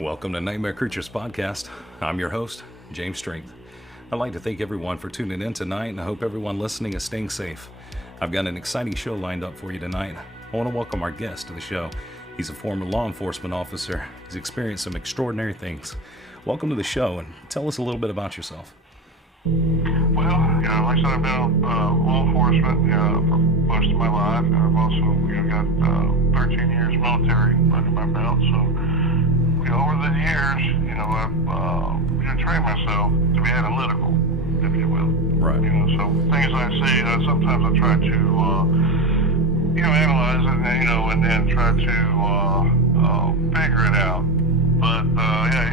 Welcome to Nightmare Creatures Podcast. I'm your host, James Strength. I'd like to thank everyone for tuning in tonight, and I hope everyone listening is staying safe. I've got an exciting show lined up for you tonight. I want to welcome our guest to the show. He's a former law enforcement officer. He's experienced some extraordinary things. Welcome to the show, and tell us a little bit about yourself. Well, like I said, I've been law enforcement for most of my life, and I've also got 13 years military under my belt. So, over the years, I've trained myself to be analytical, if you will. Right. So things I see, sometimes I try to, analyze it, and then try to figure it out. But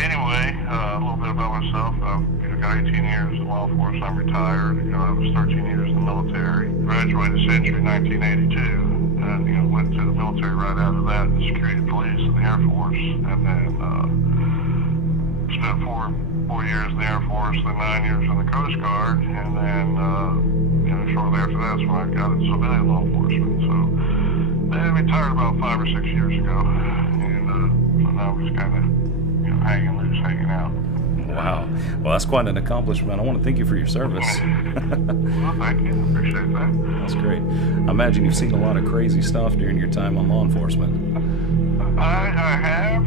anyway, a little bit about myself. I've got 18 years in law enforcement. I'm retired. I was 13 years in the military. Graduated Century in 1982. And, went to the military right out of that, the security police and the Air Force, and then spent four years in the Air Force, then 9 years in the Coast Guard, and then, shortly after that's when I got into civilian law enforcement. So I retired about 5 or 6 years ago, and so now I'm just kind of, hanging loose, hanging out. Wow. Well, that's quite an accomplishment. I want to thank you for your service. Well, thank you. I appreciate that. That's great. I imagine you've seen a lot of crazy stuff during your time on law enforcement. I have,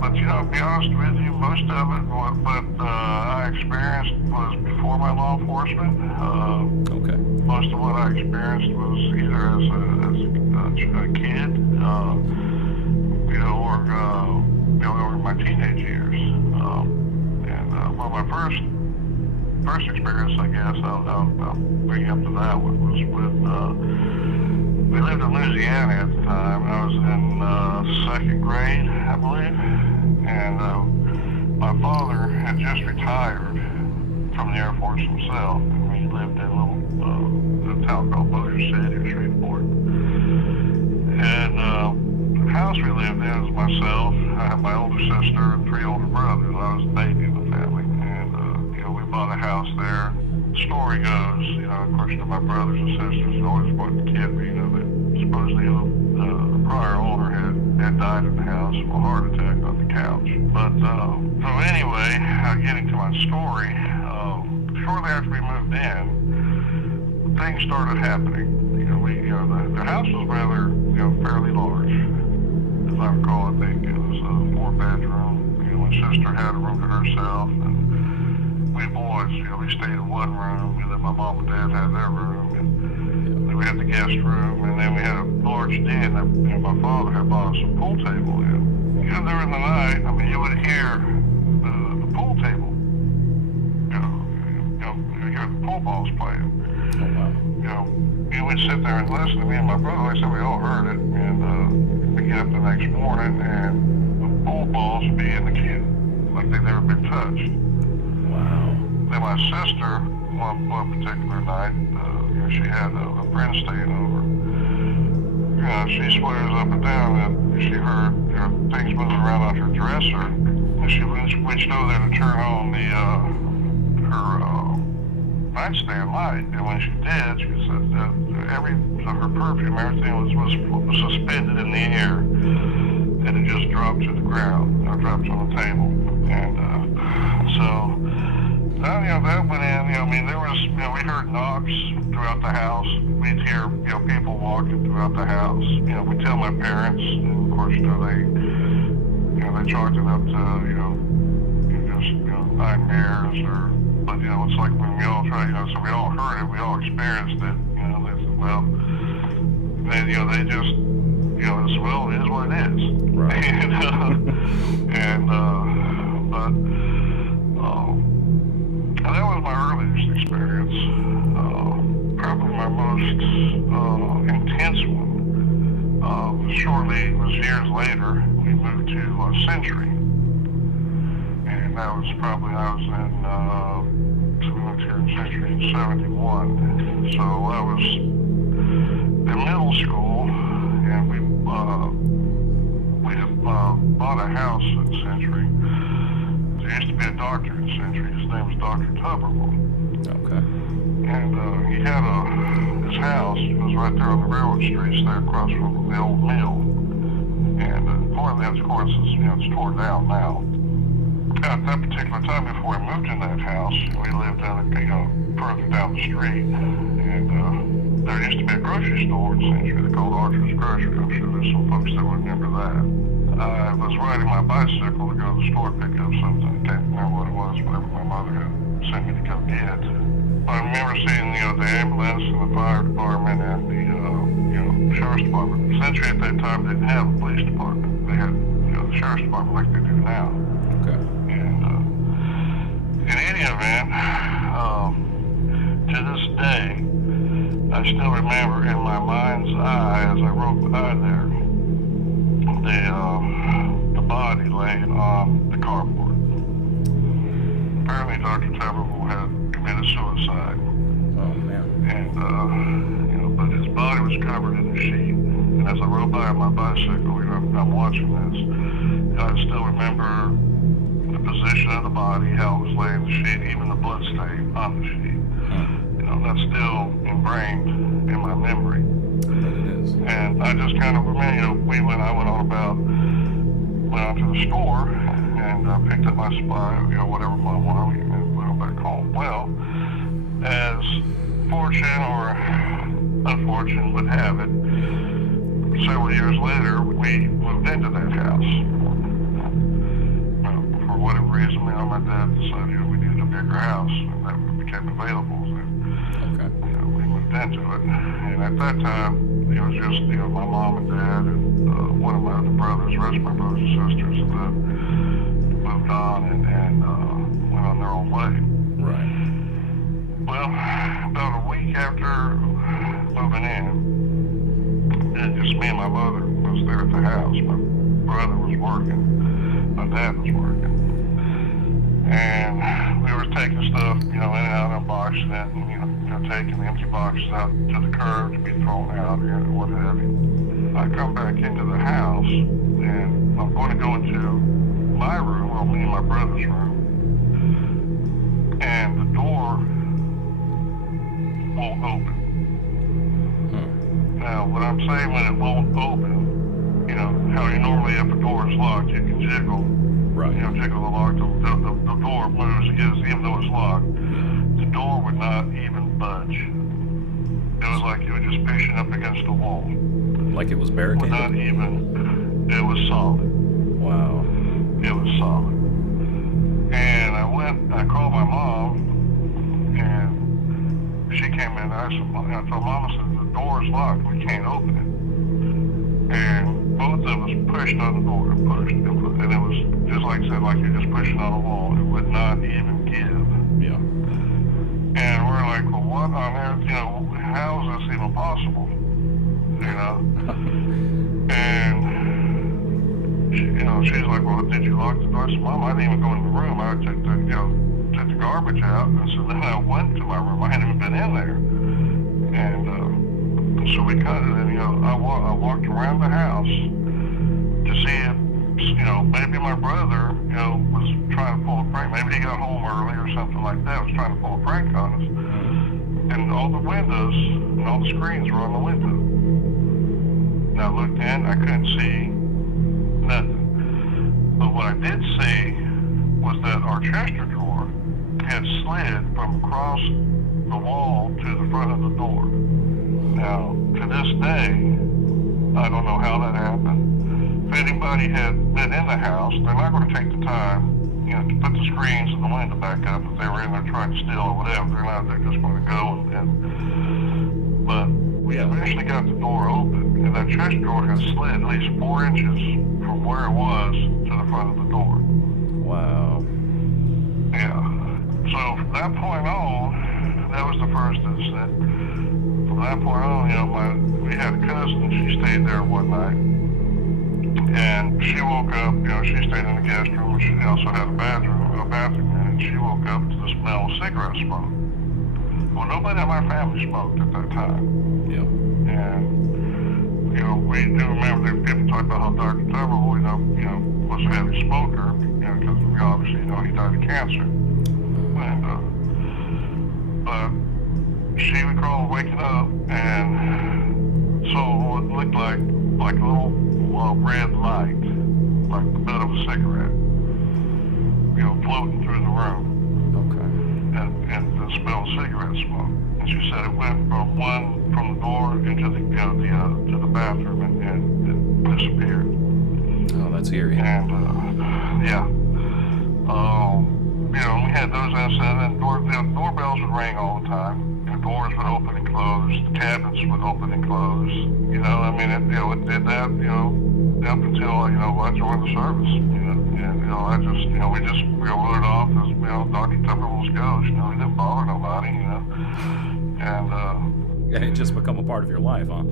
but to be honest with you, most of it, what I experienced was before my law enforcement. Okay. Most of what I experienced was either as a kid, or my teenage years. My first experience, I guess, I'll bring you up to that one, was with, we lived in Louisiana at the time, and I was in second grade, I believe, and my father had just retired from the Air Force himself. He lived in a town called Bossier City, Shreveport. And the house we lived in was myself, I had my older sister and 3 older brothers. I was the baby of the family. We bought a house there. The story goes, of course, my brothers and sisters always wanted the kid, that supposedly the prior owner had died in the house from a heart attack on the couch. But, so anyway, getting to my story, shortly after we moved in, things started happening. The house was rather, fairly large. As I recall, I think it was a 4-bedroom. My sister had a room to herself, and we boys, we stayed in one room, and then my mom and dad had their room, and then we had the guest room, and then we had a large den that my father had bought us a pool table in. During the night, you would hear the pool table, you hear the pool balls playing. We'd sit there and listen to me and my brother. Like I said, we all heard it, and we get up the next morning, and the pool balls would be in the kid, like they'd never been touched. Wow. Then my sister, one particular night, she had a friend staying over. She swears up and down that she heard things moving around on her dresser, and she reached over there to turn on her nightstand light. And when she did, she said that her perfume, everything was suspended in the air, and it just dropped to the ground, dropped on the table. And that went in. There was, we heard knocks throughout the house. We'd hear, people walking throughout the house. We tell my parents, and of course, they chalked it up to, just, nightmares, but, it's like when we all try, so we all heard it, we all experienced it, they said, well, they just, it's, well, it is what it is. Right. And that was my earliest experience. Probably my most intense one. Shortly, it was years later, we moved to Century. And that was probably, I was in, we moved here in Century in 71. So I was in middle school, and my house at Century. There used to be a doctor in Century. His name was Dr. Tubberwell. Okay. And he had his house was right there on the railroad streets there across from the old mill. And part of that, of course, is, it's torn down now. At that particular time, before we moved in that house, we lived further down the street. And there used to be a grocery store in Century. They called Archer's Grocery. I'm sure there's some folks that would remember that. I was riding my bicycle to go to the store to pick up something. I can't remember what it was, whatever my mother had sent me to go get. I remember seeing, the ambulance and the fire department and the sheriff's department. Century at that time didn't have a police department. They had, the sheriff's department like they do now. Okay. And in any event, to this day, I still remember in my mind's eye as I rode by there, the body laying on the carport. Apparently, Dr. Tubberwell had committed suicide. Oh, man. And, but his body was covered in a sheet. And as I rode by on my bicycle, I'm watching this, I still remember the position of the body, how it was laying in the sheet, even the blood stain on the sheet. That's still ingrained in my memory. It is. And I just kind of remember, I went out to the store and picked up my supply, whatever my wanted, and went back home. Well, as fortune or unfortunate would have it, several years later, we moved into that house. For whatever reason, my dad decided we needed a bigger house, and that became available. Okay. We moved into it, and at that time, it was just my mom and dad and one of my other brothers, the rest of my brothers and sisters, that moved on and went on their own way. Right. Well, about a week after moving in, and just me and my mother was there at the house. My brother was working, my dad was working, and we were taking stuff, in and out, unboxing it, and taking the empty boxes out to the curb to be thrown out, or what have you. I come back into the house, and I'm going to go into my room, well, me and my brother's room, and the door won't open. Now, what I'm saying when it won't open, how you normally, if a door is locked, you can jiggle, right. Jiggle the lock, the door moves, even though it's locked. The door would not even budge. It was like you were just pushing up against the wall. Like it was barricaded? Not even, it was solid. Wow. It was solid. And I called my mom, and she came in, I told Mama, I said, the door is locked, we can't open it. And both of us pushed on the door and pushed, and it was just like I said, like you're just pushing on a wall. It would not even give. Yeah. And we're like, well, what on earth, how is this even possible? And she's like, well, did you lock the door? I said, Mom, I didn't even go in the room. I took the garbage out, and so then I went to my room. I hadn't even been in there. And so we cut it, and I walked around the house to see if maybe my brother was trying to pull a prank. Maybe he got home early or something like that. Was trying to pull a prank on us. And all the windows and all the screens were on the window. And I looked in, I couldn't see nothing. But what I did see was that our Chester drawer had slid from across the wall to the front of the door. Now, to this day, I don't know how that happened. If anybody had been in the house, they're not going to take the time, to put the screens and the window back up if they were in there trying to steal or whatever. They're just going to go but we eventually got the door open, and that chest drawer had slid at least 4 inches from where it was to the front of the door. Wow. Yeah. So from that point on, that was the first incident. From that point on, we had a cousin, and she stayed there one night. And she woke up, she stayed in the guest room, and she also had a bathroom in it, and she woke up to the smell of cigarette smoke. Well, nobody in my family smoked at that time. Yeah. And, we do remember that people talk about how Dr. Tupperwell, was a heavy smoker, because obviously, he died of cancer. And, but she recalled waking up and saw what looked like a little red light, like the butt of a cigarette, floating through the room. Okay. And the smell of cigarette smoke. And she said it went from the door into the to the bathroom and disappeared. Oh, that's eerie. And yeah. We had those incidents, and doorbells would ring all the time. The doors would open and close. The cabinets would open and close. It did that, up until I joined the service. We just wrote it off as Dr. Tupperwell's ghost. He didn't bother nobody. And it just become a part of your life, huh?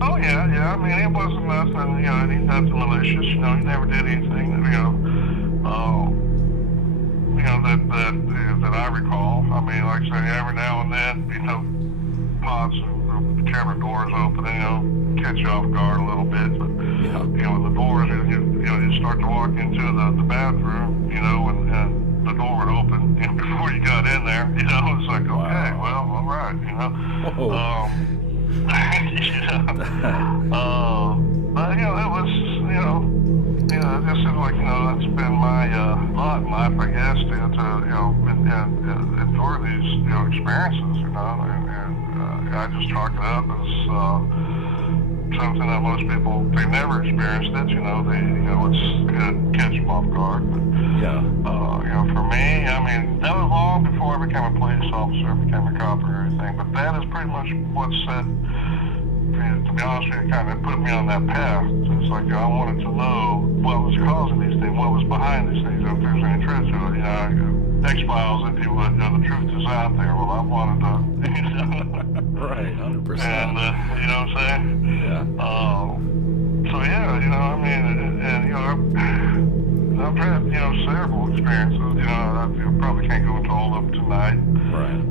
Oh yeah. I mean, it wasn't nothing. Nothing malicious. He never did anything that I recall. I mean, like I say, every now and then, pods and camera doors open, catch you off guard a little bit. But the doors, you start to walk into the bathroom, and the door would open, before you got in there, it's like, okay, well, all right, but it was, it just seems like, that's been my lot in life, I guess, to endure these, experiences, and I just chalk it up as something that most people, they never experienced it, it's good to catch them off guard, but, for me, I mean, that was long before I became a police officer, became a cop or anything, but that is pretty much what set, to be honest with you, kind of put me on that path. It's like, I wanted to know what was causing these things, what was behind these things, if there's any truth to it, X-Files, if you would, the truth is out there. Well, I wanted to, Right, 100%. And, you know what I'm saying? Yeah. So, yeah, I mean, I've had, several experiences, I probably can't go into all of them tonight. Right.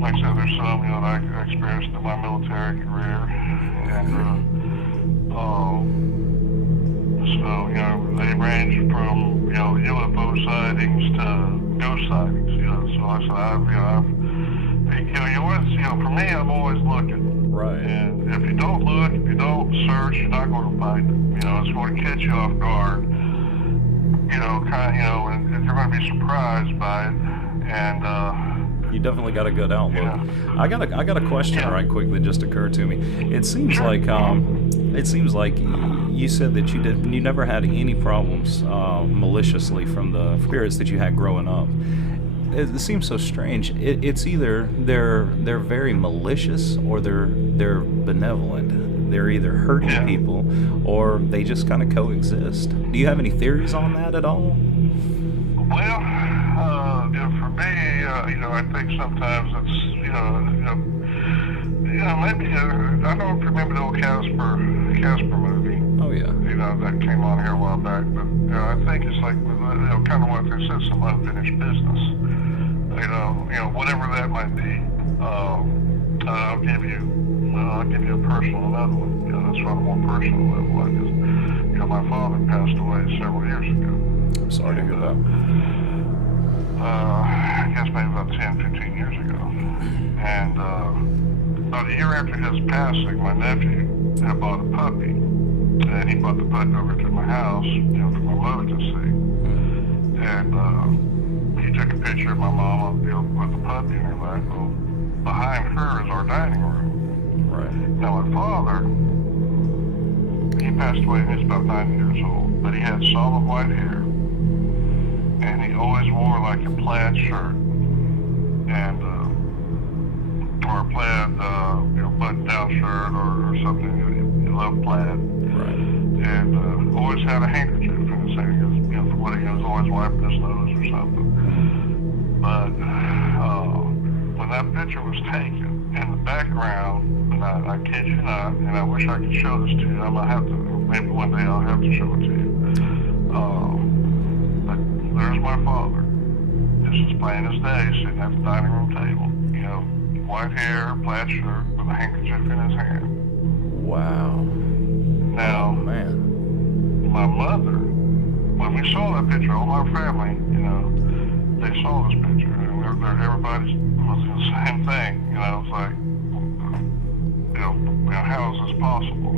Like I said, there's some, that I experienced in my military career, and, so, they range from, UFO sightings to ghost sightings, so I said, for me, I'm always looking. Right. And if you don't look, if you don't search, you're not going to find it. It's going to catch you off guard. And you're going to be surprised by it. And you definitely got a good outlook. Yeah. I got a question right quick that just occurred to me. It seems like you said that you never had any problems maliciously from the spirits that you had growing up. It seems so strange. It's either they're very malicious or they're benevolent. They're either hurting people or they just kind of coexist. Do you have any theories on that at all? Well, for me, I think sometimes it's, maybe, I don't remember the old Casper movie. Oh, yeah. That came on here a while back, but, I think it's like, kind of what they said, some unfinished business. Whatever that might be, I'll give you a personal another one. That's on a more personal level. My father passed away several years ago. I'm sorry to hear that. I guess maybe about 10, 15 years ago. And about a year after his passing, my nephew had bought a puppy. And he brought the puppy over to my house, for my mother to see. And he took a picture of my mama, with the puppy in her lap. Well, behind her is our dining room. Right. Now, my father, he passed away when he was about 90 years old, but he had solid white hair. And he always wore like a plaid shirt and or a plaid button-down shirt or something. He loved plaid. Right. And always had a handkerchief in his hand. For what he was always wiping his nose or something. But when that picture was taken, in the background, and I kid you not, and I wish I could show this to you. I'm gonna have to, maybe one day I'll have to show it to you. There's my father, just as plain as day, sitting at the dining room table. White hair, plaid shirt, with a handkerchief in his hand. Wow. Now, man. my mother, when we saw that picture, all my family, they saw this picture, and everybody was the same thing. It's like, how is this possible?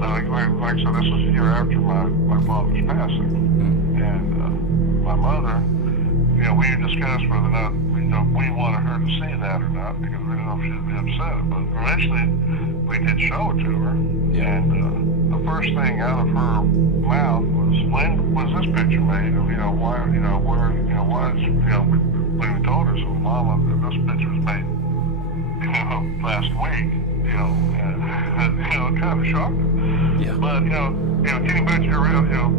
Like I said, this was a year after my father's passing, and my mother, we discussed whether or not we wanted her to see that or not, because we didn't know if she'd be upset. But eventually, we did show it to her, and the first thing out of her mouth was, "When was this picture made? Why? Why is when we told her, so Mama, this picture was made, last week." And it kind of shocked her. Yeah. But getting back to your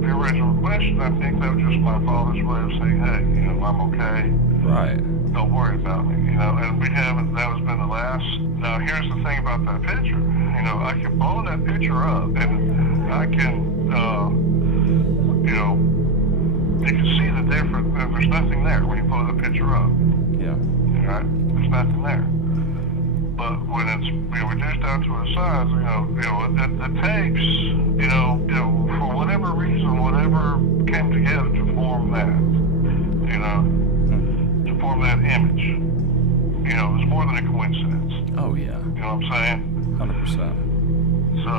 the original question, I think that was just my father's way of saying, "Hey, I'm okay. Right. Don't worry about me." And we haven't. That has been the last. Now, here's the thing about that picture. I can blow that picture up, and I can, you can see the difference. There's nothing there when you blow the picture up. Yeah. Right? There's nothing there. But when it's reduced down to a size, it takes, for whatever reason, whatever came together to form that, to form that image. It's more than a coincidence. Oh, yeah. You know what I'm saying? 100%. So,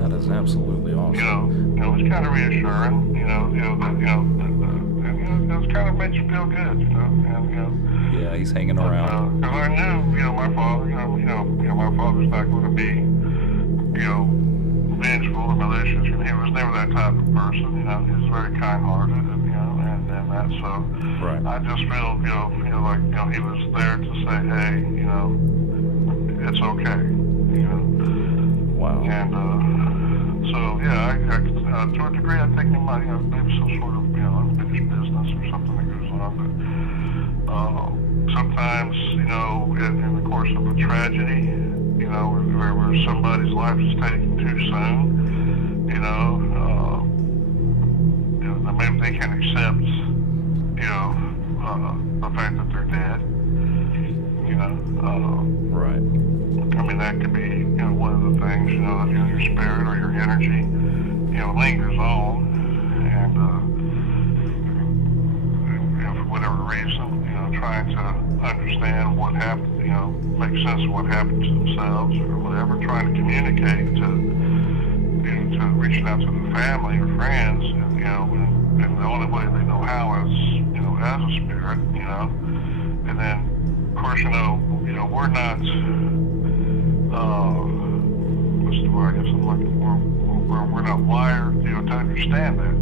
that is absolutely awesome. It's kind of reassuring, it's kind of makes you feel good, Yeah, he's hanging around. Because I knew, my father, my father's not going to be, vengeful or malicious. He was never that type of person. He was very kind-hearted, and that. So Right. I just feel, like, he was there to say, hey, it's okay, Wow. And so yeah, I to a degree, I think he might, maybe some sort of, unfinished business or something that goes on. But sometimes, in the course of a tragedy, where somebody's life is taken too soon, maybe they can accept, the fact that they're dead. Right. I mean, that could be, one of the things, that your spirit or your energy, lingers on, and, for whatever reason, trying to understand what happened, make sense of what happened to themselves or whatever, trying to communicate to reaching out to the family or friends, and the only way they know how is, as a spirit, and then, of course, we're not, what's the word I guess I'm looking for, we're not wired, to understand that,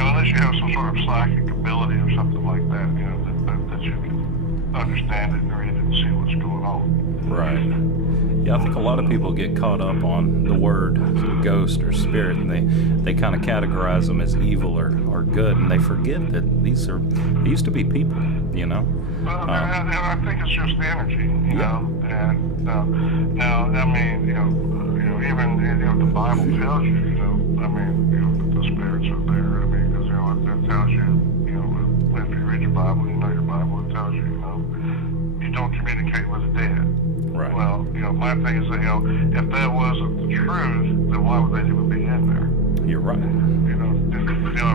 unless you have some sort of psychic ability or something like that, that you can understand it and read it and see what's going on. Right. Yeah, I think a lot of people get caught up on the word ghost or spirit, and they kind of categorize them as evil or good, and they forget that they used to be people, Well, and I think it's just the energy, and now, I mean, even, the Bible tells you, that the spirits are there. I mean, because, it tells you, if you read your Bible, your Bible, it tells you, you don't communicate with the dead. Right. Well, my thing is that, if that wasn't the truth, then why would they even be in there? You're right. You know what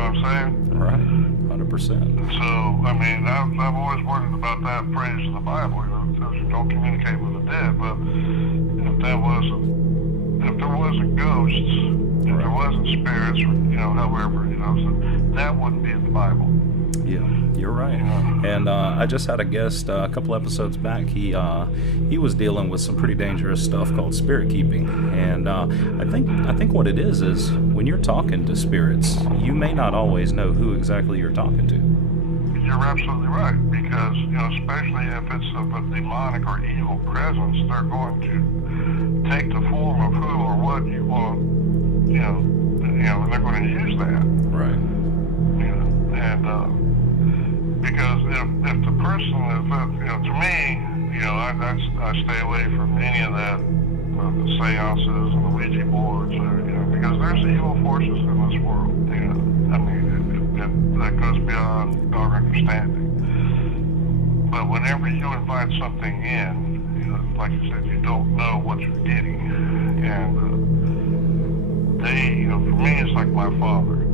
I'm saying? Right. 100%. So, I mean, I've always wondered about that phrase in the Bible. It tells you don't communicate with the dead. But if there wasn't ghosts, if there wasn't spirits, or however, so that wouldn't be in the Bible. Yeah, you're right. And I just had a guest a couple episodes back. He was dealing with some pretty dangerous stuff called spirit keeping, and I think what it is when you're talking to spirits, you may not always know who exactly you're talking to. You're absolutely right, because especially if it's of a demonic or evil presence, they're going to take the form of who or what you want, and they're going to use that. Right. And because if the person, to me, I stay away from any of that, the seances and the Ouija boards, because there's evil forces in this world. I mean, that goes beyond our understanding. But whenever you invite something in, like you said, you don't know what you're getting. And they, for me, it's like my father.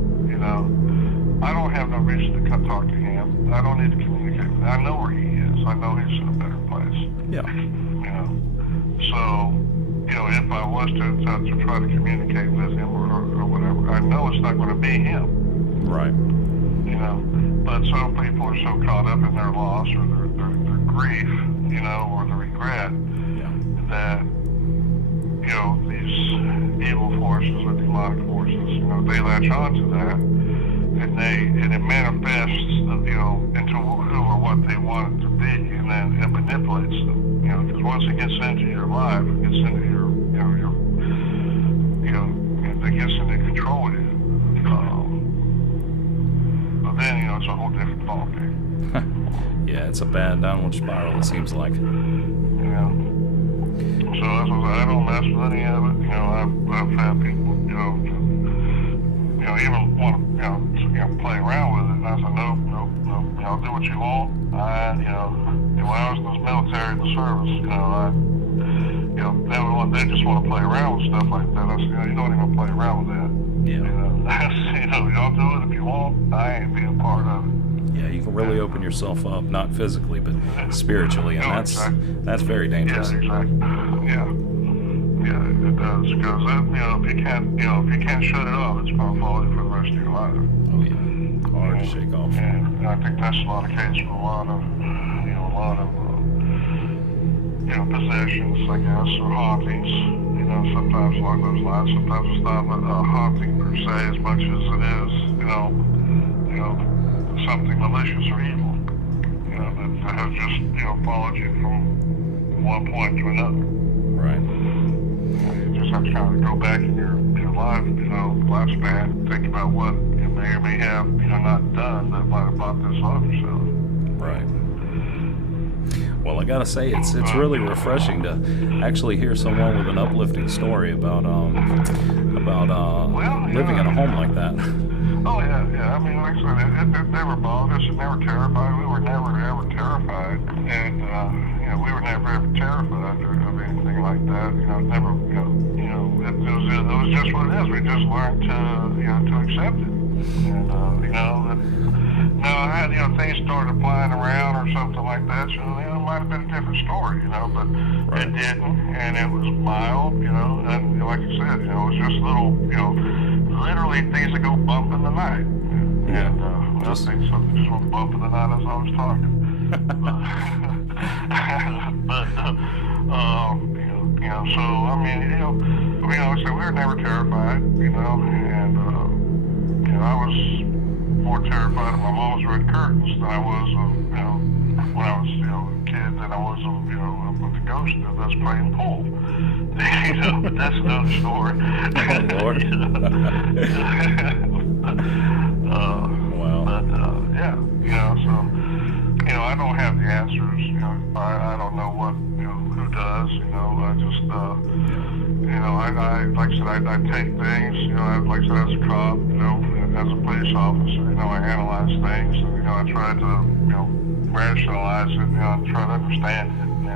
I don't have no reason to come talk to him. I don't need to communicate with him. I know where he is. I know he's in a better place. Yeah. So, if I was to try to communicate with him or whatever, I know it's not going to be him. Right. But some people are so caught up in their loss or their grief, or the regret, that, these evil forces or demonic forces, they latch on to that, and it manifests, into who or what they want it to be, and then it manipulates them, because once it gets into your life, it gets into it gets into control of you. But then, it's a whole different ballgame. Yeah, it's a bad downward spiral, it seems like. So that's what I don't mess with any of it. I've had people, even want to, play around with it. And I said, nope. Do what you want. When I was in the military, in the service, they just want to play around with stuff like that. I said, you don't even play around with that. Yeah. Y'all do it if you want. I ain't being part of it. Yeah, you can really open yourself up, not physically, but spiritually, and that's very dangerous. Yeah, exactly. Yeah, it does. Because if you can't shut it off, it's going to follow you for the rest of your life. Oh yeah, hard to shake off. And I think that's a lot of case for a lot of possessions, I guess, or hauntings. Sometimes along those lines. Sometimes it's not a haunting per se as much as it is, something malicious or evil, that has just, followed you from one point to another. Right. You just have to kind of go back in your life, lifespan, and think about what you may or may have, not done that might have brought this on yourself. Right. Well, I gotta say, it's really refreshing to actually hear someone with an uplifting story about living in a home like that. Oh yeah. I mean, like I said, it never bothered us. It never terrified. We were never ever terrified, and we were never ever terrified of anything like that. Never. It was just what it is. We just learned to accept it, and now things started flying around or something like that. It might have been a different story, but It didn't, and it was mild, and like you said, it was just little, literally things that go bump in the night. And I think something just went bump in the night as I was talking. So I mean, like I said, we were never terrified, and I was more terrified of my mom's red curtains than I was of, when I was, a kid, than I was of, with the ghost that's playing pool. But that's another story. Oh, Lord. Wow. But, so, I don't have the answers, I don't know what, who does, I just, I like I said, I take things, like I said, as a cop, as a police officer, I analyze things, and, I try to, rationalize it, try to understand it, and,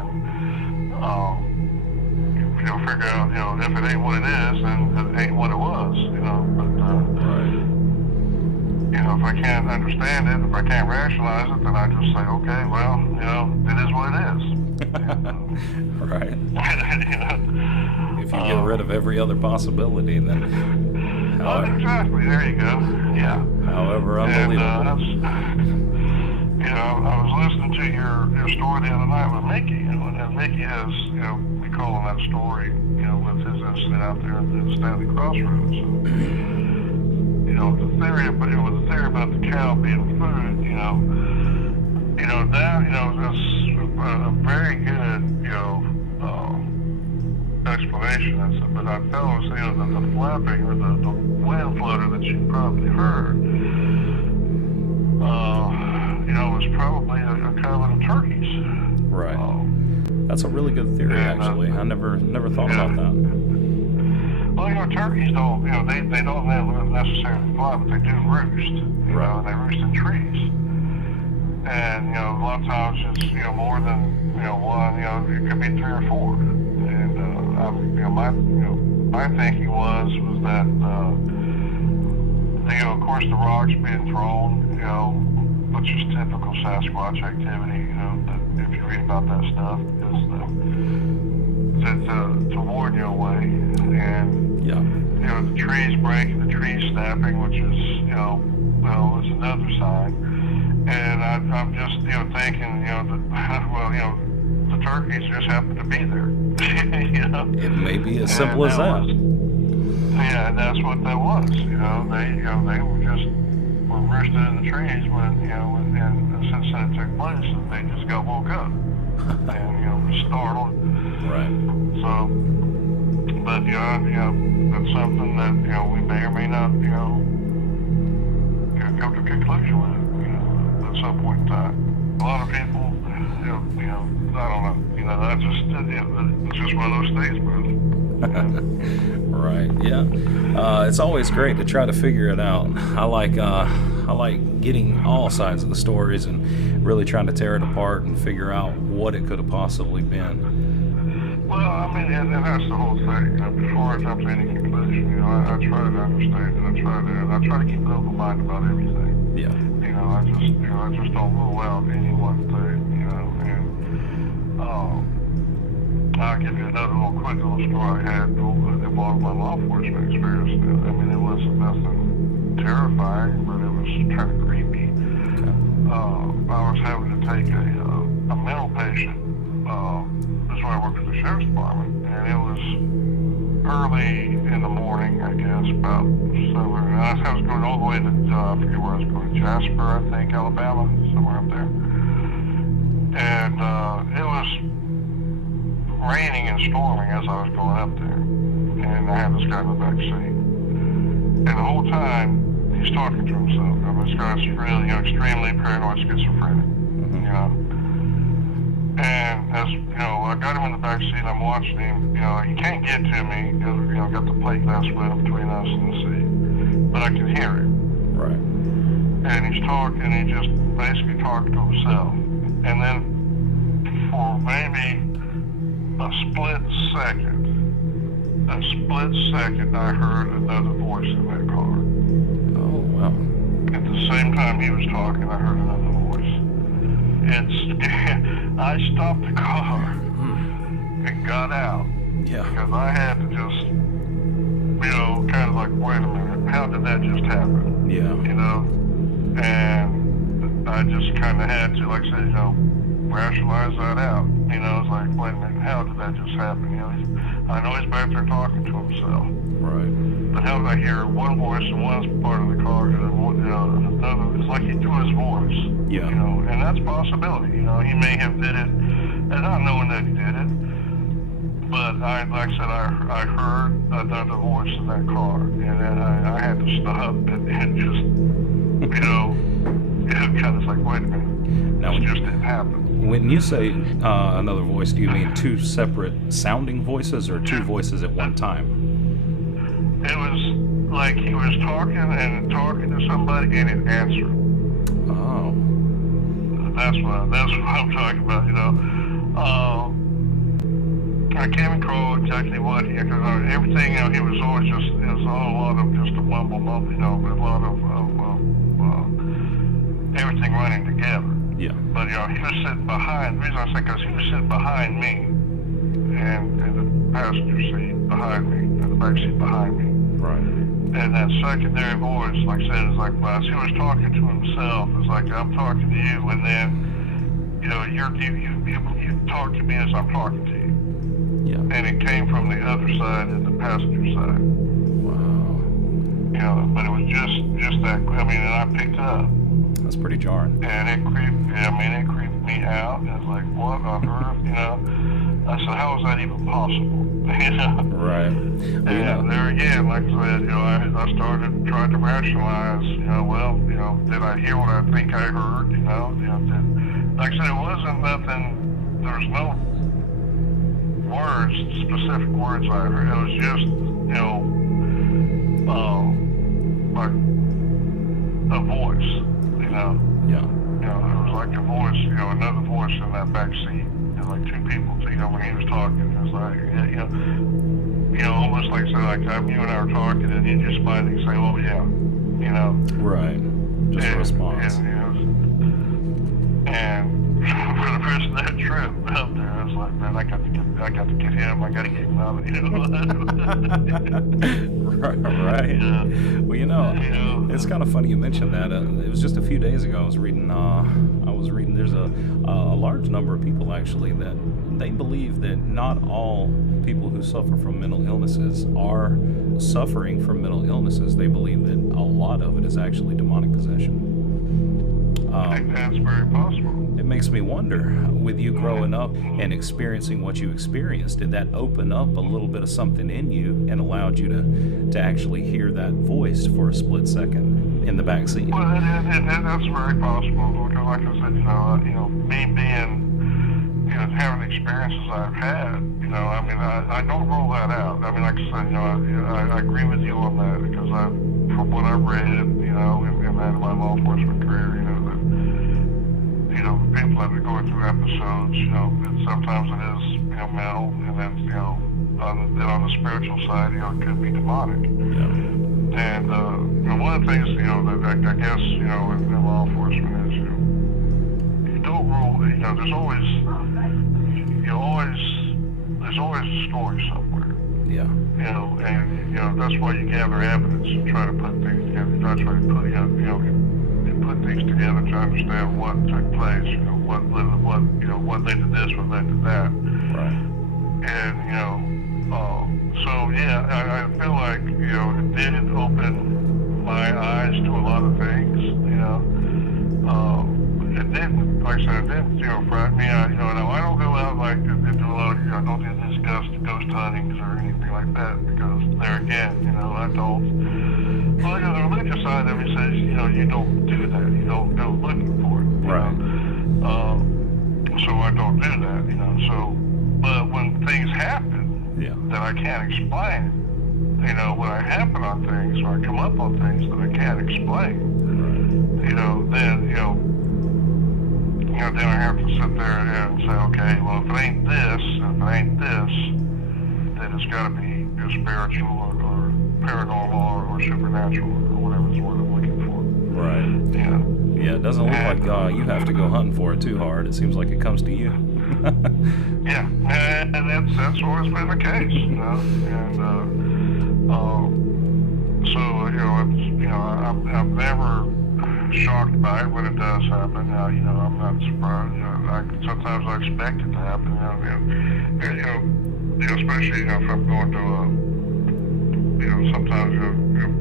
figure out, if it ain't what it is, then it ain't what it was, but, if I can't understand it, if I can't rationalize it, then I just say, okay, well, it is what it is. Right. If you get rid of every other possibility, then... exactly, there you go, yeah. However unbelievable. And, I was listening to your story the other night with Mickey, and Mickey has, we call him that story, with his incident out there at the Stanley Crossroads. The theory about the cow being food, that, is a very good, explanation. But I felt, that the flapping or the wind flutter that you probably heard, was probably a coven of turkeys. Right. That's a really good theory, actually. I never thought about that. Well, turkeys don't, they don't necessarily fly, but they do roost. Right. They roost in trees. And, you know, a lot of times it's, you know, more than, you know, one, you know, it could be 3 or 4. And, you know, my thinking was that, you know, of course the rocks being thrown, you know, which is typical Sasquatch activity, you know, that if you read about that stuff, is to warn you away. And, Yeah. you know, the trees breaking, the trees snapping, which is, you know, well, it's another sign. And I'm just, you know, thinking, you know, that, well, you know, the turkeys just happen to be there. You know? It may be as simple as that. Yeah, and that's what that was. You know, they were just roosted in the trees when, you know, and since that took place, and they just got woke up and, you know, startled. Right. So, but you know, that's something that, you know, we may or may not, you know, come to a conclusion with it, you know, at some point in time. A lot of people, you know, I don't know, you know, it's just one of those things, brother. Right. Yeah. It's always great to try to figure it out. I like getting all sides of the stories and really trying to tear it apart and figure out what it could have possibly been. Well, I mean, and that's the whole thing. You know, before I jump to any conclusion, you know, I try to understand and I try to keep an open mind about everything. Yeah. You know, I just don't rule out any one thing. You know, and I'll give you another quick little story I had involving my law enforcement experience. I mean, it wasn't nothing terrifying, but it was kind of creepy. Okay. I was having to take a mental patient. That's why I worked for the sheriff's department, and it was early in the morning, I guess, about somewhere. I was going all the way to, I forget where I was going, Jasper, I think, Alabama, somewhere up there. And it was raining and storming as I was going up there, and I had this guy in the back seat. And the whole time, he's talking to himself. I mean, this guy's really, you know, extremely paranoid schizophrenic, you know. And as, you know, I got him in the back seat, I'm watching him, you know, he can't get to me, because, you know, got the plate glass window between us and the seat, but I can hear him. Right. And he's talking, he just basically talking to himself. And then for maybe a split second, I heard another voice in that car. Oh, wow. At the same time he was talking, I heard another voice. I stopped the car and got out. Yeah. Because I had to just, you know, kind of like, wait a minute, how did that just happen? Yeah. You know? And I just kind of had to, like I said, you know, rationalize that out. You know, it's like, wait a minute, how did that just happen? You know, I know he's back there talking to himself. Right. But how did I hear one voice in one part of the car and then, you know, another? It's like he threw his voice. Yeah. You know, and that's a possibility. You know, he may have did it, and not knowing that he did it. But like I said, I heard another voice in that car, and then I had to stop and just, you know, kind of like, wait a minute, now, this just didn't happen. When you say another voice, do you mean two separate sounding voices or two voices at one time? It was like he was talking to somebody and it answered. Oh. That's what I'm talking about, you know. I can't recall exactly what everything, you know, he was always just, it was all a lot of just a mumble, you know, a lot of everything running together. Yeah. But, you know, he was sitting behind, the reason I say, because he was sitting behind me, and in the passenger seat behind me, in the back seat behind me. Right. And that secondary voice, like I said, is like, as he was talking to himself, it's like, I'm talking to you, and then, you know, you talk to me as I'm talking to you. Yeah. And it came from the other side and the passenger side. Wow. You know, but it was just that, I mean, and I picked it up. That's pretty jarring. And it creeped me out. And I was like, what on earth, you know? I said, how is that even possible? You know? Right. Well, you know, And there again, like I said, you know, I started trying to rationalize, you know, well, you know, did I hear what I think I heard, you know? Like I said, it wasn't nothing, there was no words, specific words I heard. It was just, you know, like a voice, you know. yeah. You know, it was like in that back seat, like two people. So, when he was talking, it was like, almost like so, like you and I were talking, and you just finally say, "Oh yeah," Right. Just a response. And for the rest of that trip up there, I was like, man, I got to get him. I got to get him out of Right. Yeah. Well, it's kind of funny you mentioned that. It was just a few days ago I was reading. There's a large number of people actually that they believe that not all people who suffer from mental illnesses are suffering from mental illnesses. They believe that a lot of it is actually demonic possession. I think that's very possible. It makes me wonder, with you growing up and experiencing what you experienced, did that open up a little bit of something in you and allowed you to actually hear that voice for a split second in the back seat? Well, that's very possible, because like I said, me being, having the experiences I've had, I don't rule that out. Like I said, I agree with you on that, because from what I've read, in my law enforcement career, people that are going through episodes, and sometimes it is, mental, and then, on the spiritual side, it could be demonic. Yeah. And, one of the things, that I guess, in law enforcement is, you don't rule, there's always a story somewhere. Yeah. And, that's why you gather evidence and try to put things together. You try to put things together to understand what took place, what led to this, what led to that. Right. And, so yeah, I feel like, it did open my eyes to a lot of things, it didn't, like I said, it didn't, frighten me out, now I don't go out like and do a lot of, I don't do this ghost huntings or anything like that, because there again, I don't. Well, the religious side of me says, you don't do that. You don't go looking for it. Right. So I don't do that, So, but when things happen that I can't explain, when I happen on things or I come up on things that I can't explain, then I have to sit there and say, okay, well, if it ain't this, then it's got to be spiritual or paranormal or supernatural or whatever is what I'm looking for. Right. Yeah. Yeah, it doesn't look like you have to go hunting for it too hard. It seems like it comes to you. Yeah, and that's always been the case, And so I'm never shocked by it when it does happen. I'm not surprised. Sometimes I expect it to happen. Especially if I'm going to sometimes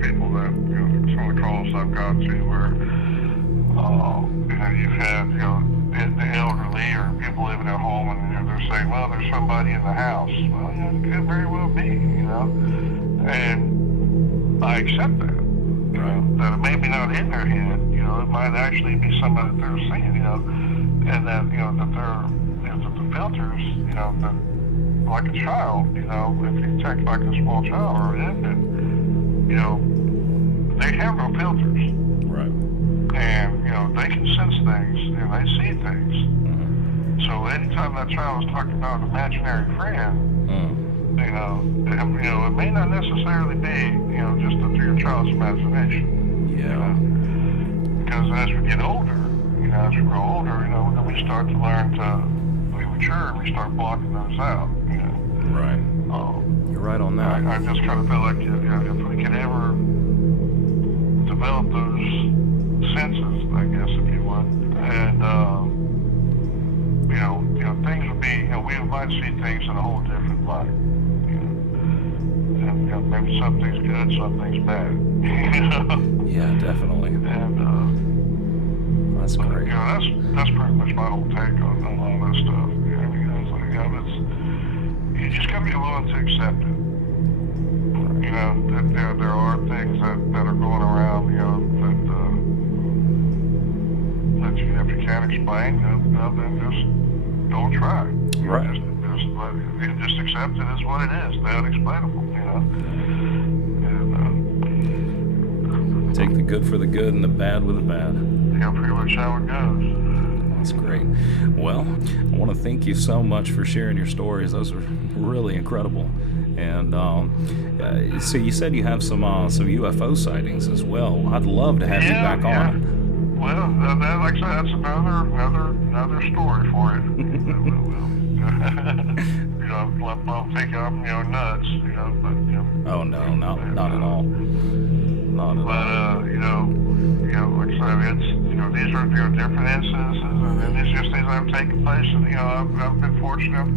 people that some of the calls I've gone to where you've had the elderly or people living at home and they're saying, well, there's somebody in the house. Well, it could very well be, and I accept that. That it may be not in their head, it might actually be somebody that they're seeing, and that that the filters, that like a child, if you take like a small child or an infant, they have no filters. Right. And, they can sense things and they see things. Mm-hmm. So anytime that child is talking about an imaginary friend, it may not necessarily be, just through your child's imagination. Yeah. Because as we get older, as we grow older, then we start to learn to be mature and we start blocking those out. Right. You're right on that. I just kind of feel like if we could ever develop those senses, I guess, if you would, and things would be, we might see things in a whole different light. And maybe something's good, something's bad. Yeah, definitely. And that's great. That's pretty much my whole take on all this stuff. It's like, you just gotta be willing to accept it. That there are things that are going around, that if you can't explain, then just don't try. Right. Just accept it as what it is, the unexplainable, And take the good for the good and the bad with the bad. pretty much how it goes. That's great. Well, I want to thank you so much for sharing your stories. Those are really incredible. And so you said you have some UFO sightings as well. I'd love to have you back on. Well, like I said, that's another story for it. I'll take up, nuts, but, Oh, no, not at all. Not at all. Like I said, it's, these are, different instances, and it's just things that have taken place, and, I've been fortunate,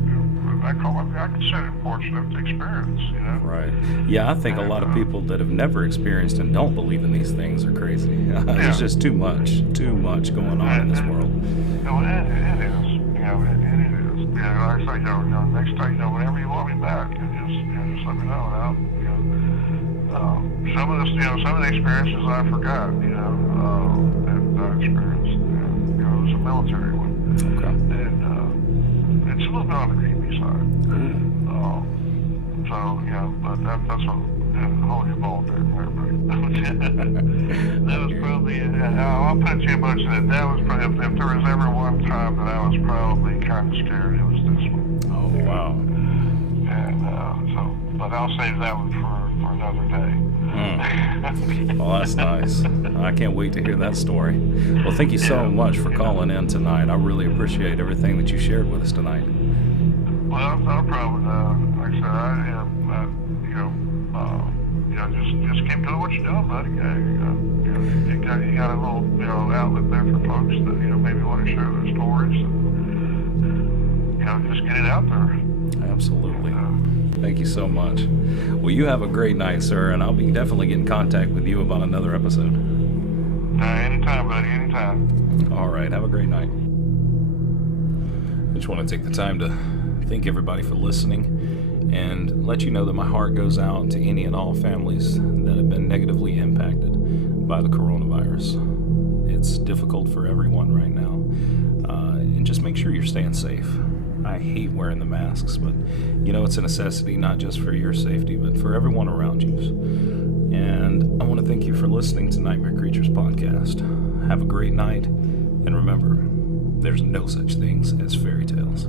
I consider it fortunate to experience, Right. Yeah, I think a lot of people that have never experienced and don't believe in these things are crazy. There's just too much going on in this world. No, it is. It is. Like I say, next time, whenever you want me back, just let me know. Some of the experiences I forgot, that I experienced. It was a military one. Okay. And it's a little bit on the creepy side. But that's a whole new ball there, everybody. That was probably, I'll put too much in it. That was probably, if there was ever one time that I was probably kind of scared, it was this one. Oh, wow. And but I'll save that one for another day. Well, that's nice. I can't wait to hear that story. Well, thank you so much for calling in tonight. I really appreciate everything that you shared with us tonight. Well, no problem. Like I said, just keep doing what you're doing, buddy. You got a little, outlet there for folks that, maybe want to share their stories. And, just get it out there. Absolutely. Thank you so much. Well, you have a great night, sir, and I'll be definitely getting in contact with you about another episode. Anytime, buddy, anytime. All right, have a great night. I just want to take the time to thank everybody for listening and let you know that my heart goes out to any and all families that have been negatively impacted by the coronavirus. It's difficult for everyone right now, and just make sure you're staying safe. I hate wearing the masks, but it's a necessity not just for your safety, but for everyone around you. And I want to thank you for listening to Nightmare Creatures Podcast. Have a great night, and remember, there's no such things as fairy tales.